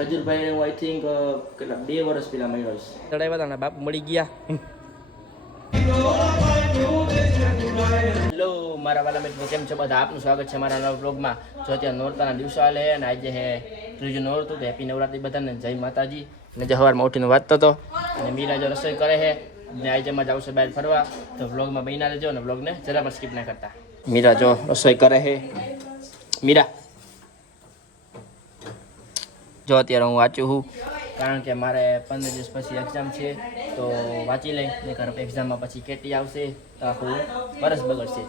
ખજૂરભાઈ હું I think કેટલા 2 વર્ષ પહેલા મળ્યો છે. ચડાવ્યા હતા બાપુ મળી ગયા. હેલો મારા વાલા મિત્રો, કેમ છો બધા? આપનું સ્વાગત છે મારા નવા બ્લોગમાં. જો અત્યારે નોરતાના દિવસો આલે અને આજે હે ત્રીજું નોરતું, તો હેપી નવરાત્રી બધાને, જય માતાજી. અને જે સવારમાં ઉઠીને વાંચતો હતો અને મીરા જો રસોઈ કરે છે ને આજે માં જાવ છે બહાર ફરવા, તો બ્લોગમાં બન્યા રહેજો અને બ્લોગને જરા પણ સ્કીપ ના કરતા. મીરા જો રસોઈ કરે છે. મીરા જો અત્યારે હું વાંચું છું, કારણ કે મારે 15 દિવસ પછી એક્ઝામ છે, તો વાંચી લઈ. નહીંતર એક્ઝામમાં પછી કેટી આવશે તો આખું વરસ બગડશે.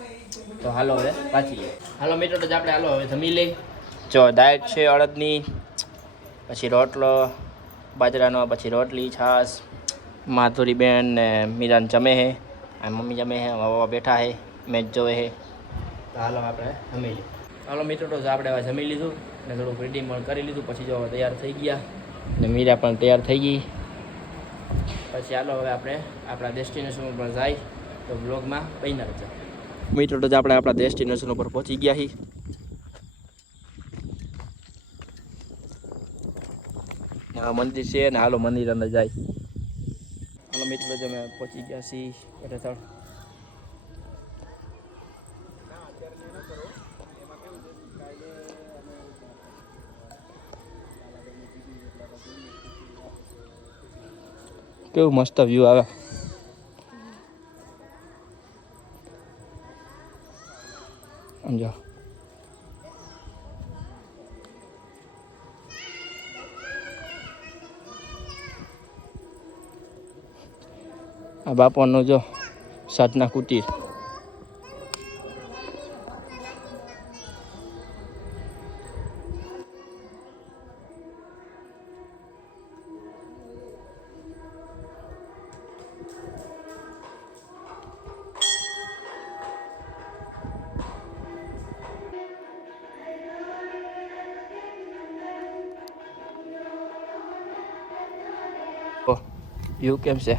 તો હાલો હવે વાંચી લઈએ. હાલો મિત્રો, તો આપણે હાલો હવે જમી લઈ. જો ડાયટ છે અડદની, પછી રોટલો બાજરાનો, પછી રોટલી છાશ. માધુરી બેન ને મીરાન જમે છે, આ મમ્મી જમે છે, બાબા બેઠા છે, મેચ જોવે છે. તો હાલો આપણે જમી લઈએ. હાલો મિત્રો, તો આપણે હવે જમી લીધું ને થોડુંક રીડિંગ પણ કરી લીધું. પછી જો તૈયાર થઈ ગયા ને મીરા પણ તૈયાર થઈ ગઈ. પછી હાલો હવે આપણે આપણા ડેસ્ટિનેશન ઉપર જાય, તો બ્લોગમાં બન્યા રહેજો. મિત્રો, તો આપણે આપણા ડેસ્ટિનેશન ઉપર પહોંચી ગયા છીએ. આ મંદિર છે ને, હાલો મંદિર અંદર જાય. હાલો મિત્રો, તો અમે પહોંચી ગયા છીએ રથળ. કેવું મસ્ત વ્યૂ આવે. સમજો આ બાપાનું જો સાધના કુટીર. વ્યૂ કેમ છે?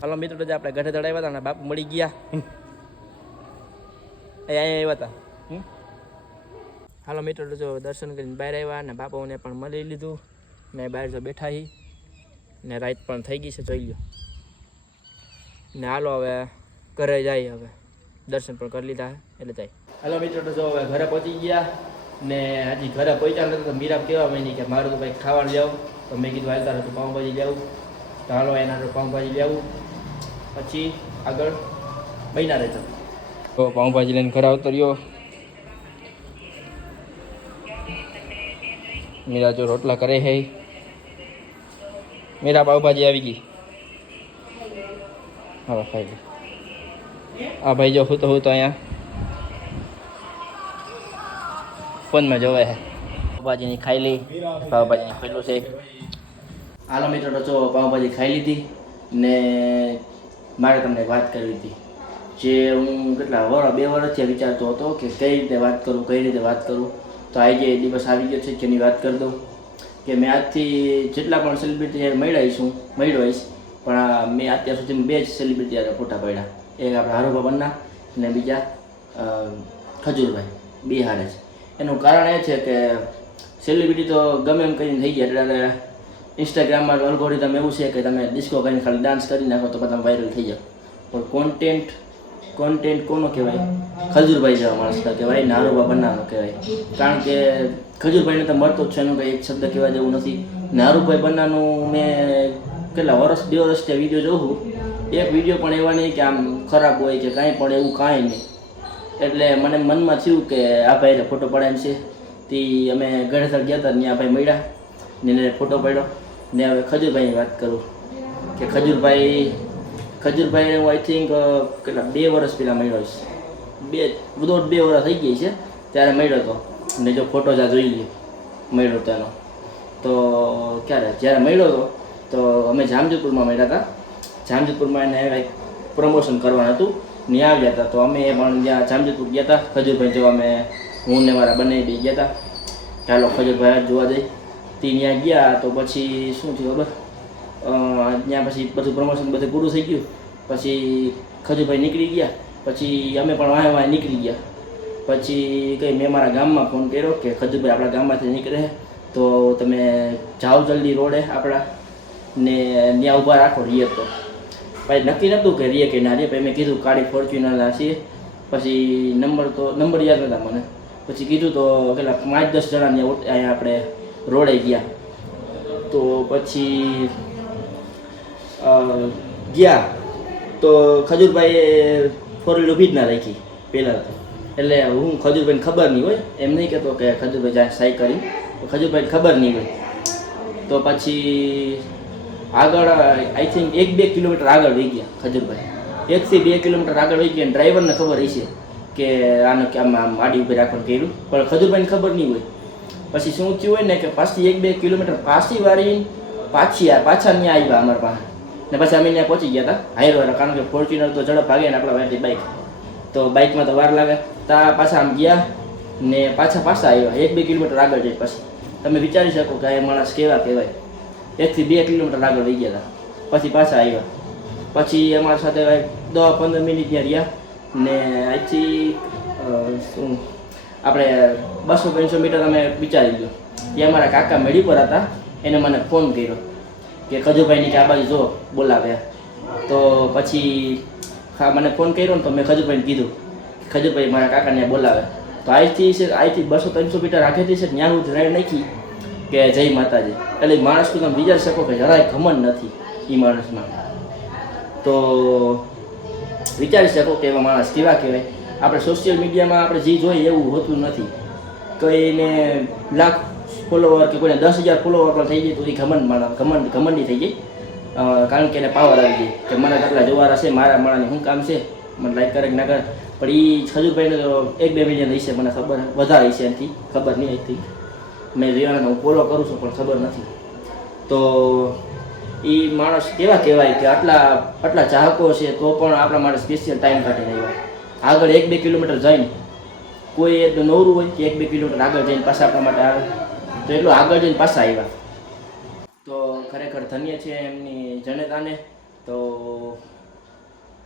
હાલો મિત્રો, તો આપણે ઘરે ચડાવ્યા હતા ને બાપુ મળી ગયા. અહીંયા આવ્યા હતા. હાલો મિત્રો, તો જો દર્શન કરીને બહાર આવ્યા ને બાપાઓને પણ મળી લીધું ને બહાર જો બેઠા હી ને રાત પણ થઈ ગઈ છે, જોઈ લો. ને હાલો હવે ઘરે જાય, હવે દર્શન પણ કરી લીધા એટલે જાય. હાલો મિત્રો, તો જો હવે ઘરે પહોંચી ગયા ને હજી ઘરે પહોંચ્યા નથી તો મીરા કહેવા માંડી કે મારું તો ભાઈ ખાવાનું જાવ. તો મેં કીધું હાલતા હતું પાઉંભાજી લેવું, તો હાલો એના તો પાઉંભાજી લેવું, પછી આગળ બન્યા રહેજો. તો પાઉંભાજી લઈને ઘરે આવતો રહ્યો. મીરા જો રોટલા કરે છે. મીરા પાઉંભાજી આવી ગઈ, હવે ખાઈ લે. આ ભાઈ જો હું તો અહીંયા ફોનમાં જોવે છે. પાઉંભાજીની ખાઈ લઈ, પાઉંભાજીની ખોલું છે. હાલો મિત્રો, તો જો પાઉંભાજી ખાઈ લીધી ને મારે તમને એક વાત કરવી હતી, જે હું કેટલા 2 વર્ષથી વિચારતો હતો કે કઈ રીતે વાત કરું. તો આજે દિવસ આવી ગયો છે કે એની વાત કરી દઉં. કે મેં આજથી જેટલા પણ સેલિબ્રિટી મળ્યો હોઈશ, પણ મેં અત્યાર સુધી 2 જ સેલિબ્રિટી ફોટા પડ્યા. એક આપણા હારુભા બન્ના અને બીજા ખજૂરભાઈ, 2 હારે છે. એનું કારણ એ છે કે સેલિબ્રિટી તો ગમે એમ કરીને થઈ ગયા, એટલે ઇન્સ્ટાગ્રામમાં અલ્ગોરિધમ એવું છે કે તમે ડિસ્કો કરીને ખાલી ડાન્સ કરી નાખો તો તમે વાયરલ થઈ જાઓ. પણ કોન્ટેન્ટ કોનો કહેવાય? ખજૂરભાઈ જેવા માણસનો કહેવાય, નારુભા બનાવવાનો કહેવાય. કારણ કે ખજૂરભાઈને તો મળતો જ છે, એનું કંઈ એક શબ્દ કહેવા જેવું નથી. નારુભાઈ બનાવવાનું મેં કેટલા 2 વર્ષથી વિડીયો જોઉં છું, એક વિડીયો પણ એવા નહીં કે આમ ખરાબ હોય કે કાંઈ પણ એવું કાંઈ નહીં. એટલે મને મનમાં થયું કે આ ભાઈને ફોટો પડાય છે. તે અમે ગઢેસર ગયા હતા, ત્યાં ભાઈ મળ્યા ને એને ફોટો પાડ્યો. ને હવે ખજૂરભાઈની વાત કરું કે ખજૂરભાઈ હું આઈ થિંક કેટલા 2 વર્ષ પહેલાં મળ્યો છે. 2 વર્ષ થઈ ગઈ છે ત્યારે મળ્યો હતો. ને જો ફોટો જ્યાં જોઈ લે મળ્યો ત્યાંનો, તો જ્યારે મળ્યો હતો તો અમે જામજોધપુરમાં મળ્યા હતા. જામજોધપુરમાં એને કંઈક પ્રમોશન કરવાનું હતું, ત્યાં આવ્યા હતા. તો અમે પણ જ્યાં જામજોધપુર ગયા હતા ખજૂરભાઈ જોવા, હું ને મારા બંને બી ગયા હતા. ચાલો ખજૂરભાઈ જોવા જઈ. ત્યાં ગયા તો પછી શું થયું ખબર? ત્યાં પછી બધું પ્રમોશન બધું પૂરું થઈ ગયું. પછી ખજૂરભાઈ નીકળી ગયા પછી અમે પણ વાંહે નીકળી ગયા. પછી કંઈ મેં મારા ગામમાં ફોન કર્યો કે ખજૂરભાઈ આપણા ગામમાંથી નીકળે તો તમે જાઓ જલ્દી રોડે આપણા ને ત્યાં ઊભા રાખો રીએ તો. ભાઈ નક્કી નહોતું કે રીએ કે ના રીએ. પછી મેં કીધું ગાડી ફોર્ચ્યુનર છીએ. પછી નંબર યાદ નહોતા મને. પછી કીધું તો પેલા 5-10 જણા અહીંયા આપણે રોડે ગયા. તો પછી ગયા તો ખજૂરભાઈએ ફોર વ્હીલ ઊભી જ ના રાખી પહેલાં તો. એટલે હું ખજૂરભાઈને ખબર નહીં હોય એમ નહીં કહેતો કે ખજૂરભાઈ જાય સાઈ કરી, ખજૂરભાઈને ખબર નહીં હોય. તો પછી આગળ આઈ થિંક 1-2 કિલોમીટર આગળ વહી ગયા ખજૂરભાઈ. 1 થી 2 કિલોમીટર આગળ વહી ગયા. ડ્રાઈવરને ખબર હશે કે આને કે આમ ગાડી ઉપર રાખવાનું કર્યું, પણ ખજૂરભાઈને ખબર નહીં હોય. પછી શું થયું હોય ને કે પાછી 1-2 કિલોમીટર પાછી વાળી પાછા ત્યાં આવ્યા અમારા પાસે. ને પછી અમે ત્યાં પહોંચી ગયા હતા હાઈરો, કારણ કે ફોર્ચ્યુનર તો ઝડપ ભાગે ને આપણા વાંચી બાઇક, તો બાઇકમાં તો વાર લાગે. ત્યાં પાછા આમ ગયા ને પાછા આવ્યા 1-2 કિલોમીટર આગળ જઈ. પછી તમે વિચારી શકો કે આ માણસ કેવા કહેવાય. 1 થી 2 કિલોમીટર આગળ વહી ગયા હતા, પછી પાછા આવ્યા. પછી અમારા સાથે 10-15 મિનિટ ત્યાં રહ્યા ને અહીંથી શું આપણે 200-300 મીટર અમે વિચારી ગયો. ત્યાં મારા કાકા મેળી પર હતા, એને મને ફોન કર્યો કે ખજૂરભાઈની કે આ બાજુ જો બોલાવે. તો પછી મને ફોન કર્યો ને તો મેં ખજૂરભાઈને કીધું કે ખજૂરભાઈ મારા કાકાને બોલાવે. તો અહીંથી 200-300 મીટર આગળથી છે ત્યાં હું રાઈડ નાખી કે જય માતાજી. એટલે માણસનું તમે વિચારી શકો કે જરાય ઘમંડ નથી એ માણસમાં. તો વિચારી શકો કે એવા માણસ કેવા કહેવાય. આપણે સોશિયલ મીડિયામાં આપણે જે જોઈએ એવું હોતું નથી. કોઈને લાખ ફોલોવર કે કોઈને 10,000 ફોલોવર પણ થઈ જાય તો એ ઘમંડી થઈ જાય. કારણ કે એને પાવર આવી જાય કે મને કેટલા જોવાના છે, મારા માણાની શું કામ છે, મને લાઈક કરે કે ના કરે. પણ એ ખજૂરભાઈને તો 1-2 મિલિયન હશે, મને ખબર વધારે હશે એનાથી, ખબર નહીં અહીંથી. મેં જોવાના હું ફોલો કરું છું પણ ખબર નથી. તો એ માણસ કેવા કહેવાય કે આટલા ચાહકો છે તો પણ આપણા માટે સ્પેશિયલ ટાઈમ કાઢીને આવ્યા. આગળ 1-2 કિલોમીટર જઈને કોઈ એટલું નવરું હોય કે 1-2 કિલોમીટર આગળ જઈને પાછા આપણા માટે આવે, તો એટલું આગળ જઈને પાછા આવ્યા. તો ખરેખર ધન્ય છે એમની જનતાને. તો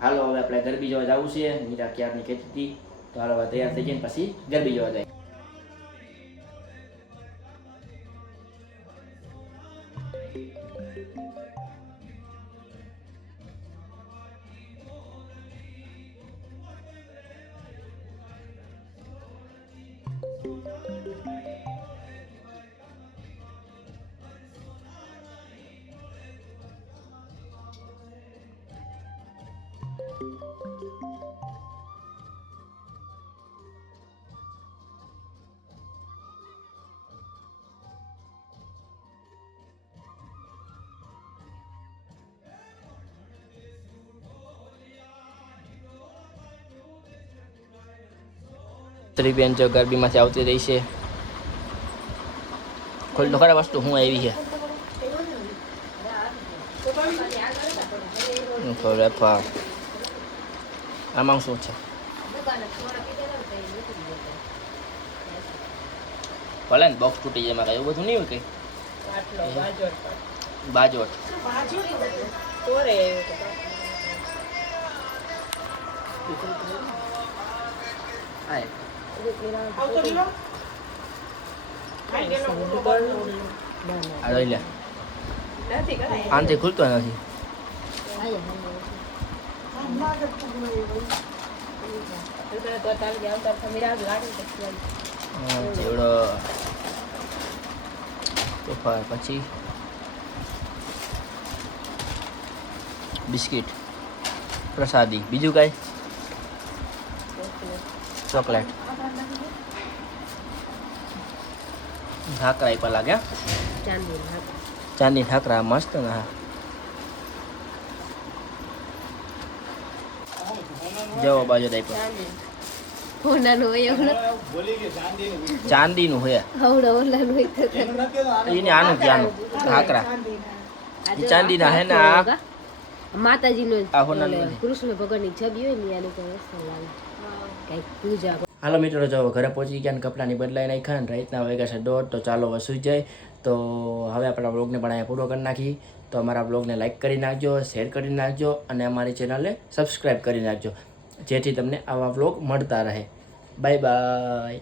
હાલો હવે આપણે ગરબી જોવા જવું છે. મીરા ક્યારની કહેતી હતી તો હાલો હવે તૈયાર થઈ જઈને પછી ગરબી જોવા જાય. બેન જો ગરબીમાંથી આવતી રહી છે. ખોલ તો ખરા વસ્તુ હું આવી છે. આમાં શું છે? ભલે ને બોક્સ તૂટી જાય મારે, એવું બધું નહીં હોય કઈ. બાજોટ આનથી ખુલતો નથી. પછી બિસ્કિટ, પ્રસાદી, બીજું કઈ? ચોકલેટ, ઢાકરા આપ્યા લાગ્યા. ચાંદી ઢાકરા મસ્ત ને. હા જવો બાજુ ચાંદી નું હોય એને આનું ક્યાંનું ઢાકરા ચાંદી ના હે ને. આ માતાજીનો કૃષ્ણ ભગવાનની છબી હોય ને આને કઈ પૂજા. હાલો મિત્રો, જો ઘરે પહોંચી ગયા ને કપડાની બદલાઈ નાખ્યા ને રાતના વાગ્યા છે 1:30. તો ચાલો હવે સુઈ જાય. તો હવે આપણા બ્લોગને પણ અહીંયા પૂરો કરી નાખી. તો અમારા બ્લોગને લાઈક કરી નાખજો, શેર કરી નાખજો અને અમારી ચેનલને સબસ્ક્રાઈબ કરી નાખજો. જેથી તમને આવા વ્લોગ મળતા રહે. Bye bye.